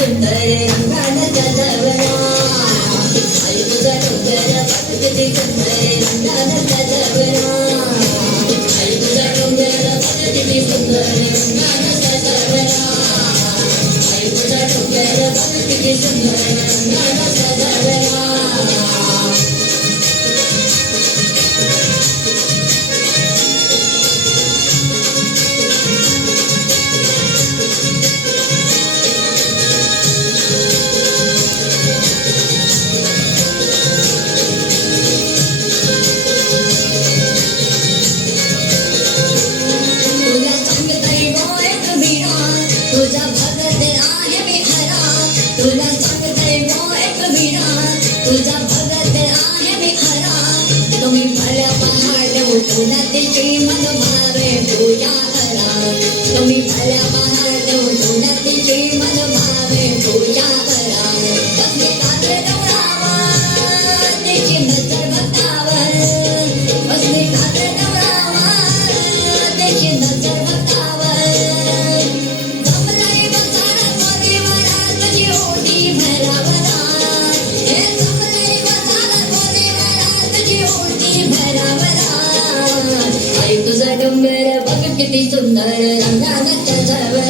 सुंदर रंगाचा जवळा आई तुझा डोंगर बघ किती सुंदर रंगाचा जवळा आई तुझा डोंगर बघ किती सुंदर रंगाचा जवळा आई तुझा डोंगर बघ किती सुंदर रंगाचा जवळा तुझा भगत आहे मी खरा तुला सांगते गो एक वीणा तुझा भगत आहे मी खरा तुम्ही भल्या पहाड उठून तिची मन भावे पूजा करा तुम्ही भल्या पहाड उठून तिची मन भावे पूजा करा कसली कात्र डवळावर तिची नजर भक्तावर कसली कात्र डवळावर तिची नजर भक्तावर आई तुझा डोंगर बघ किती सुंदर रंगाचा जवळा